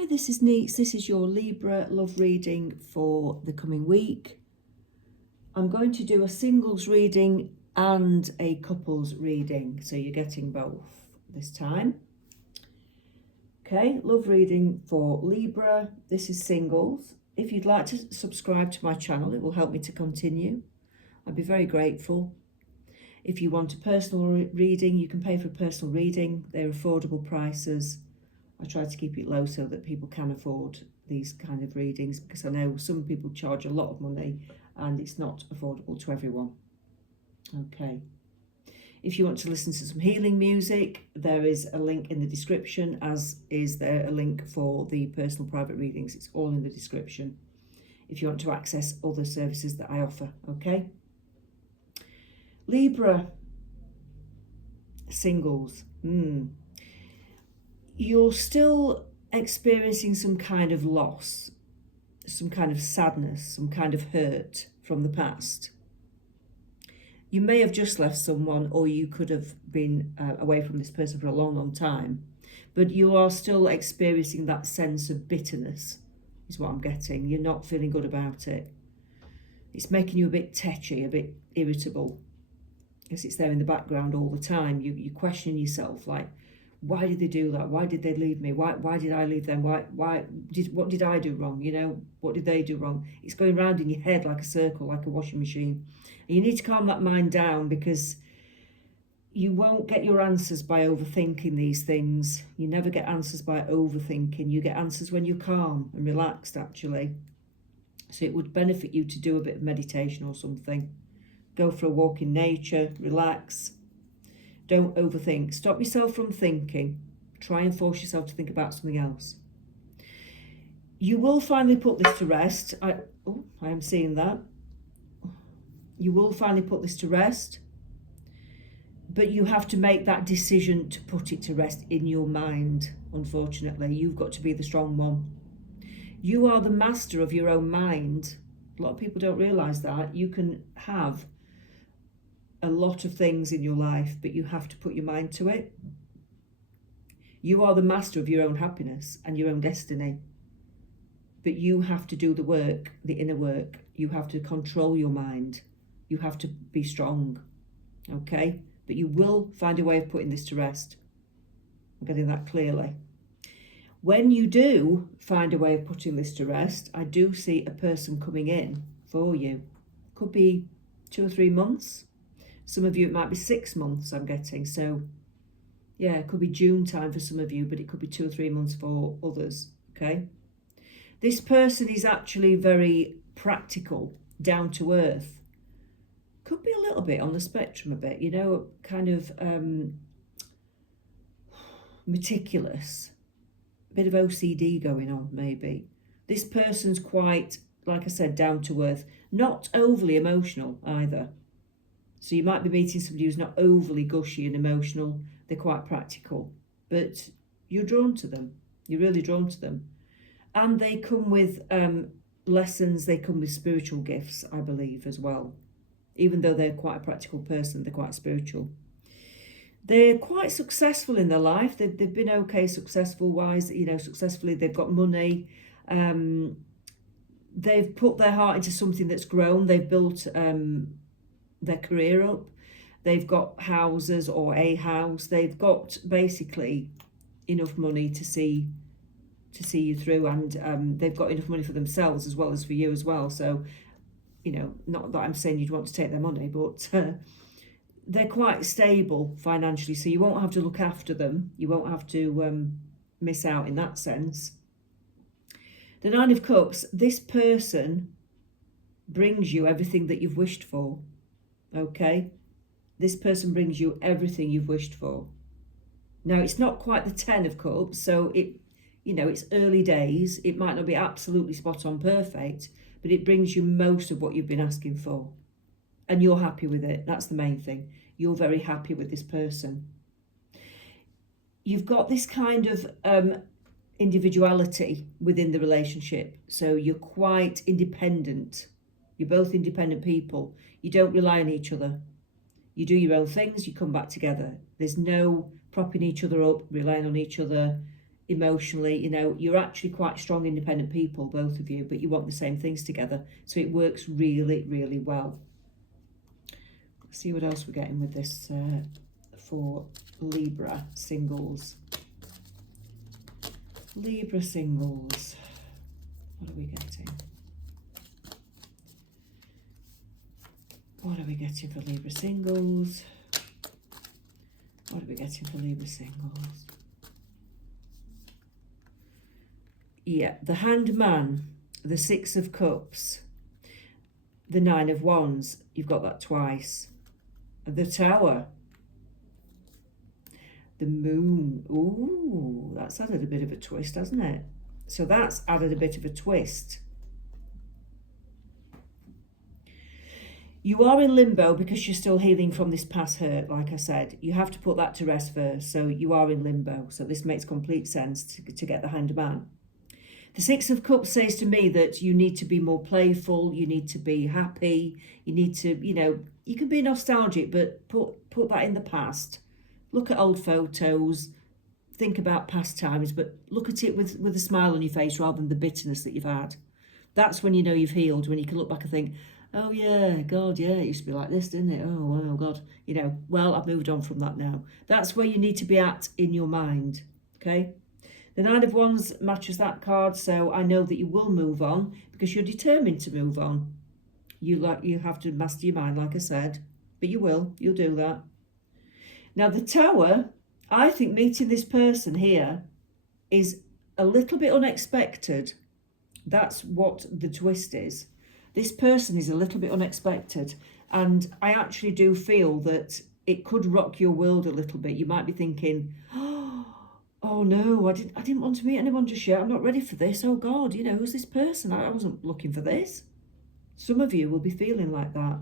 Hi, this is Neets. This is your Libra-Love reading for the coming week. I'm going to do a singles reading and a couples reading, so you're getting both this time. Okay, love reading for Libra. This is singles. If you'd like to subscribe to my channel, it will help me to continue. I'd be very grateful. If you want a personal reading, you can pay for a personal reading. They're affordable prices. I try to keep it low so that people can afford these kind of readings, because I know some people charge a lot of money and it's not affordable to everyone. Okay. If you want to listen to some healing music, there is a link in the description, as is there a link for the personal private readings. It's all in the description if you want to access other services that I offer. Okay. Libra singles. You're still experiencing some kind of loss, some kind of sadness, some kind of hurt from the past. You may have just left someone, or you could have been away from this person for a long, long time, but you are still experiencing that sense of bitterness, is what I'm getting. You're not feeling good about it. It's making you a bit tetchy, a bit irritable, because it's there in the background all the time. You question yourself, like, why did they do that? Why did they leave me? Why did I leave them? What did I do wrong? You know, what did they do wrong? It's going round in your head like a circle, like a washing machine. And you need to calm that mind down, because you won't get your answers by overthinking these things. You never get answers by overthinking. You get answers when you're calm and relaxed, actually. So it would benefit you to do a bit of meditation or something. Go for a walk in nature, relax. Don't overthink. Stop yourself from thinking. Try and force yourself to think about something else. You will finally put this to rest. I am seeing that. You will finally put this to rest. But you have to make that decision to put it to rest in your mind, unfortunately. You've got to be the strong one. You are the master of your own mind. A lot of people don't realise that. You can have a lot of things in your life, but you have to put your mind to it. You are the master of your own happiness and your own destiny, but you have to do the work, the inner work. You have to control your mind. You have to be strong, okay? But you will find a way of putting this to rest. I'm getting that clearly. When you do find a way of putting this to rest, I do see a person coming in for you. Could be 2 or 3 months. Some of you, it might be 6 months, I'm getting. So, yeah, it could be June time for some of you, but it could be 2 or 3 months for others, okay? This person is actually very practical, down to earth. Could be a little bit on the spectrum a bit, you know, kind of meticulous. A bit of OCD going on, maybe. This person's quite, like I said, down to earth. Not overly emotional either. So you might be meeting somebody who's not overly gushy and emotional. They're quite practical, but you're drawn to them. You're really drawn to them. And they come with lessons. They come with spiritual gifts, I believe, as well. Even though they're quite a practical person, they're quite spiritual. They're quite successful in their life. They've been okay successful-wise, you know, successfully. They've got money. They've put their heart into something that's grown. They've built their career up. They've got houses or a house. They've got basically enough money to see you through, and they've got enough money for themselves as well as for you as well. So, you know, not that I'm saying you'd want to take their money, but they're quite stable financially, so you won't have to look after them. You won't have to miss out in that sense. The 9 of Cups, this person brings you everything that you've wished for. Okay, this person brings you everything you've wished for. Now, it's not quite the 10 of Cups, so it's early days. It might not be absolutely spot on perfect, but it brings you most of what you've been asking for, and you're happy with it. That's the main thing. You're very happy with this person. You've got this kind of individuality within the relationship, so you're quite independent. You're both independent people. You don't rely on each other. You do your own things, you come back together. There's no propping each other up, relying on each other. emotionally, you know, you're actually quite strong, independent people, both of you, but you want the same things together. So it works really, really well. Let's see what else we're getting with this for Libra singles. Libra singles. What are we getting? What are we getting for Libra singles? What are we getting for Libra singles? Yeah, the Hanged Man, the Six of Cups, the Nine of Wands. You've got that twice. The Tower. The Moon. Ooh, that's added a bit of a twist, hasn't it? So that's added a bit of a twist. You are in limbo because you're still healing from this past hurt, like I said. You have to put that to rest first. So you are in limbo. So this makes complete sense to get the Hanged Man. The Six of Cups says to me that you need to be more playful. You need to be happy. You need to, you know, you can be nostalgic, but put that in the past. Look at old photos. Think about past times, but look at it with a smile on your face rather than the bitterness that you've had. That's when you know you've healed, when you can look back and think, oh yeah, God, yeah, it used to be like this, didn't it? Oh, God, you know, well, I've moved on from that now. That's where you need to be at in your mind, okay? The Nine of Wands matches that card, so I know that you will move on because you're determined to move on. You have to master your mind, like I said, but you'll do that. Now, the Tower, I think meeting this person here is a little bit unexpected. That's what the twist is. This person is a little bit unexpected, and I actually do feel that it could rock your world a little bit. You might be thinking, oh no, I didn't want to meet anyone just yet. I'm not ready for this. Oh God, you know, who's this person? I wasn't looking for this. Some of you will be feeling like that.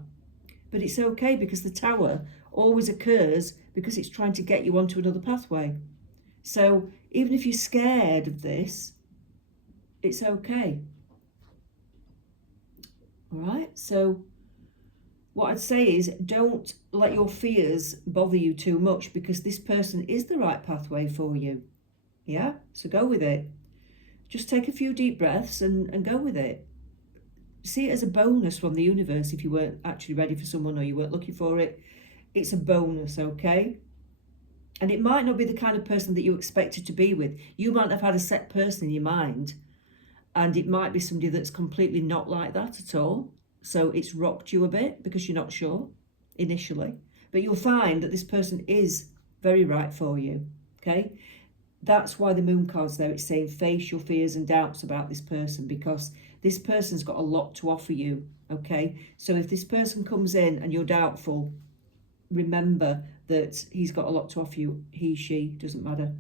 But it's okay because the Tower always occurs because it's trying to get you onto another pathway. So even if you're scared of this, it's okay. All right, so what I'd say is don't let your fears bother you too much because this person is the right pathway for you. Yeah, so go with it. Just take a few deep breaths and go with it. See it as a bonus from the universe if you weren't actually ready for someone or you weren't looking for it. It's a bonus, okay? And it might not be the kind of person that you expected to be with. You might have had a set person in your mind, and it might be somebody that's completely not like that at all. So it's rocked you a bit because you're not sure initially. But you'll find that this person is very right for you, okay? That's why the Moon card's there. It's saying face your fears and doubts about this person because this person's got a lot to offer you, okay? So if this person comes in and you're doubtful, remember that he's got a lot to offer you. He, she, doesn't matter.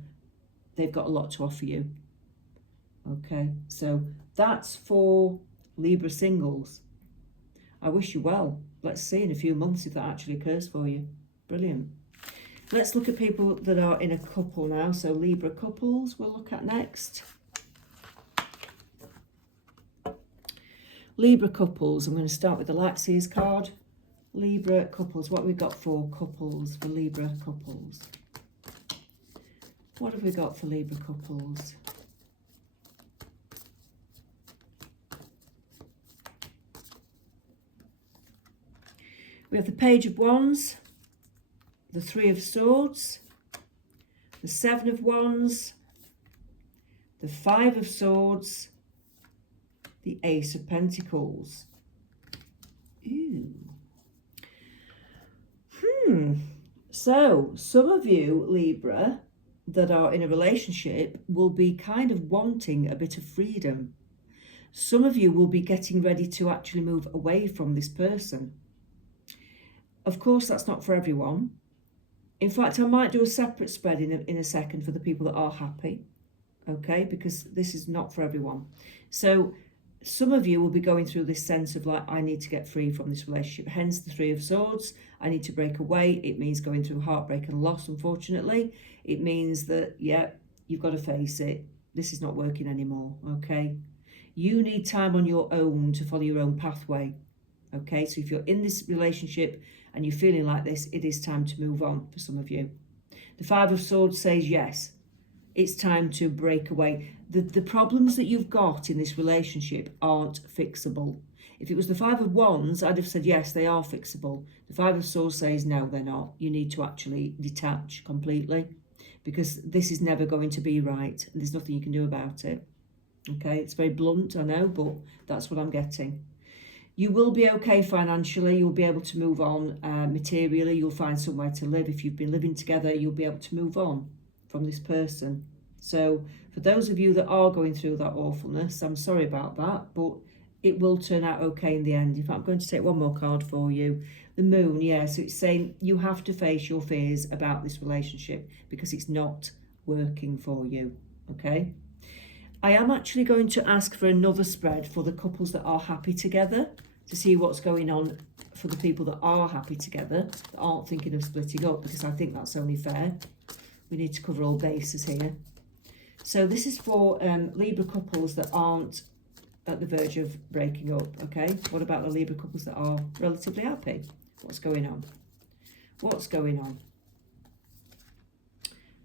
They've got a lot to offer you. Okay, so that's for Libra singles. I wish you well. Let's see in a few months if that actually occurs for you. Brilliant. Let's look at people that are in a couple now. So Libra couples we'll look at next. Libra couples. I'm going to start with the Laxiers card. Libra couples. What have we got for couples, for Libra couples? What have we got for Libra couples? We have the Page of Wands, the Three of Swords, the Seven of Wands, the Five of Swords, the Ace of Pentacles. Ooh. So some of you, Libra, that are in a relationship will be kind of wanting a bit of freedom. Some of you will be getting ready to actually move away from this person. Of course, that's not for everyone. In fact, I might do a separate spread in a second for the people that are happy, okay? Because this is not for everyone. So some of you will be going through this sense of like, I need to get free from this relationship. Hence the Three of Swords. I need to break away. It means going through heartbreak and loss, unfortunately. It means that, yeah, you've got to face it. This is not working anymore, okay? You need time on your own to follow your own pathway, okay? So if you're in this relationship and you're feeling like this, it is time to move on for some of you. The Five of Swords says yes. It's time to break away. The problems that you've got in this relationship aren't fixable. If it was the Five of Wands, I'd have said, yes, they are fixable. The Five of Swords says, no, they're not. You need to actually detach completely, because this is never going to be right, and there's nothing you can do about it. Okay, it's very blunt, I know, but that's what I'm getting. You will be okay financially. You'll be able to move on materially. You'll find somewhere to live. If you've been living together, you'll be able to move on from this person. So for those of you that are going through that awfulness, I'm sorry about that, but it will turn out okay in the end. In fact, I'm going to take one more card for you. The Moon, yeah, so it's saying you have to face your fears about this relationship because it's not working for you, okay? I am actually going to ask for another spread for the couples that are happy together, to see what's going on for the people that are happy together, that aren't thinking of splitting up, because I think that's only fair. We need to cover all bases here. So this is for Libra couples that aren't at the verge of breaking up, okay? What about the Libra couples that are relatively happy? What's going on? What's going on?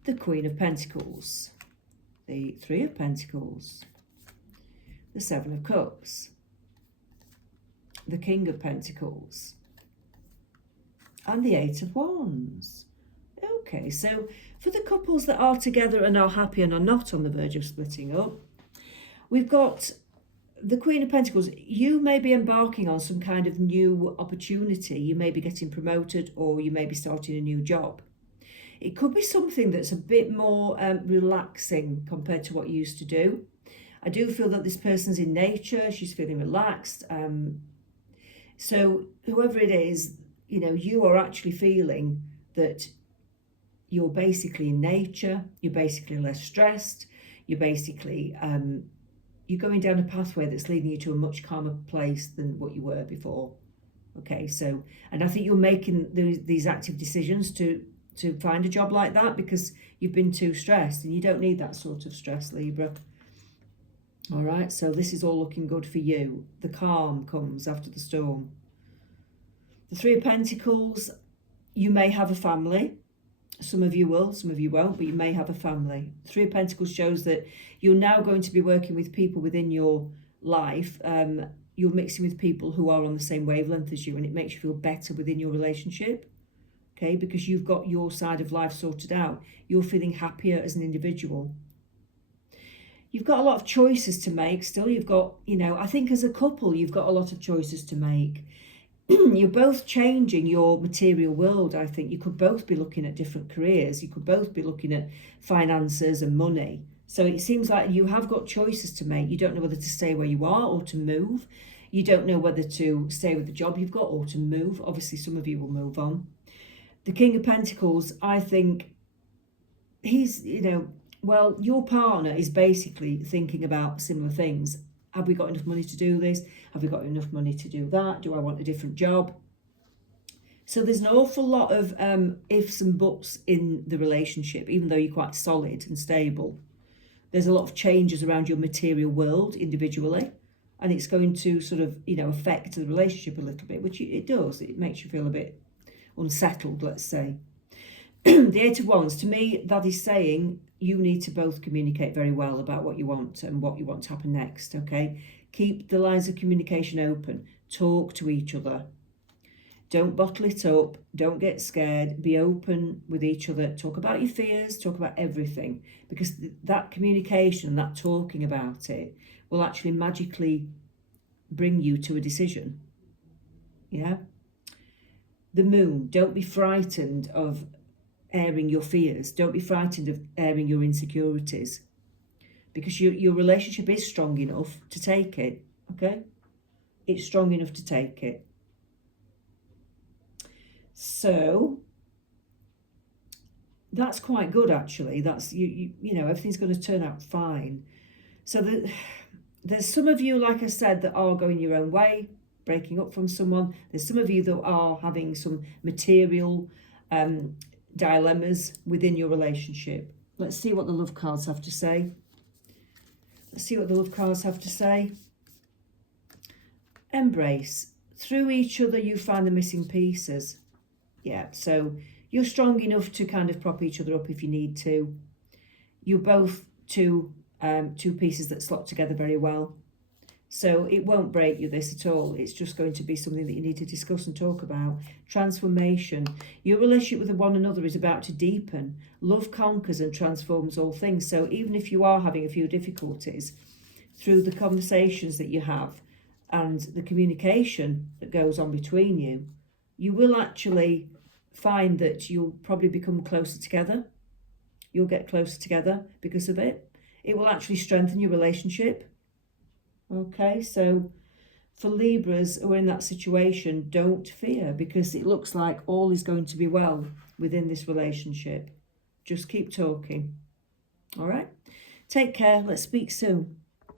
The Queen of Pentacles, the Three of Pentacles, the Seven of Cups, the King of Pentacles, and the Eight of Wands. Okay, so for the couples that are together and are happy and are not on the verge of splitting up, we've got the Queen of Pentacles. You may be embarking on some kind of new opportunity. You may be getting promoted, or you may be starting a new job. It could be something that's a bit more relaxing compared to what you used to do. I do feel that this person's in nature. She's feeling relaxed. So whoever it is, you know, you are actually feeling that you're basically in nature. You're basically less stressed. You're basically... you're going down a pathway that's leading you to a much calmer place than what you were before. Okay, so, and I think you're making these active decisions to find a job like that because you've been too stressed, and you don't need that sort of stress, Libra. All right, so this is all looking good for you. The calm comes after the storm. The Three of Pentacles, you may have a family. Some of you will, some of you won't, but you may have a family. Three of Pentacles shows that you're now going to be working with people within your life. You're mixing with people who are on the same wavelength as you, and it makes you feel better within your relationship, okay? Because you've got your side of life sorted out. You're feeling happier as an individual. You've got a lot of choices to make still. You've got, you know, I think as a couple, you've got a lot of choices to make. You're both changing your material world, I think. You could both be looking at different careers. You could both be looking at finances and money. So it seems like you have got choices to make. You don't know whether to stay where you are or to move. You don't know whether to stay with the job you've got or to move. Obviously, some of you will move on. The King of Pentacles, I think he's, you know, well, your partner is basically thinking about similar things. Have we got enough money to do this? Have we got enough money to do that? Do I want a different job? So there's an awful lot of ifs and buts in the relationship, even though you're quite solid and stable. There's a lot of changes around your material world individually, and it's going to sort of, you know, affect the relationship a little bit, which it does. It makes you feel a bit unsettled, let's say. The Eight of Wands, to me, that is saying you need to both communicate very well about what you want and what you want to happen next, okay? Keep the lines of communication open. Talk to each other. Don't bottle it up. Don't get scared. Be open with each other. Talk about your fears. Talk about everything. Because that communication, that talking about it, will actually magically bring you to a decision. Yeah? The Moon, don't be frightened of airing your fears. Don't be frightened of airing your insecurities, because your relationship is strong enough to take it, okay? It's strong enough to take it. So that's quite good, actually. That's, you know, everything's going to turn out fine. So there's some of you, like I said, that are going your own way, breaking up from someone. There's some of you that are having some material dilemmas within your relationship. Let's see what the love cards have to say. Let's see what the love cards have to say. Embrace. Through each other, you find the missing pieces. Yeah, so you're strong enough to kind of prop each other up if you need to. You're both two pieces that slot together very well. So it won't break you, this at all. It's just going to be something that you need to discuss and talk about. Transformation. Your relationship with one another is about to deepen. Love conquers and transforms all things. So even if you are having a few difficulties, through the conversations that you have and the communication that goes on between you, you will actually find that you'll probably become closer together. You'll get closer together because of it. It will actually strengthen your relationship. Okay, so for Libras who are in that situation, don't fear, because it looks like all is going to be well within this relationship. Just keep talking. All right, take care. Let's speak soon.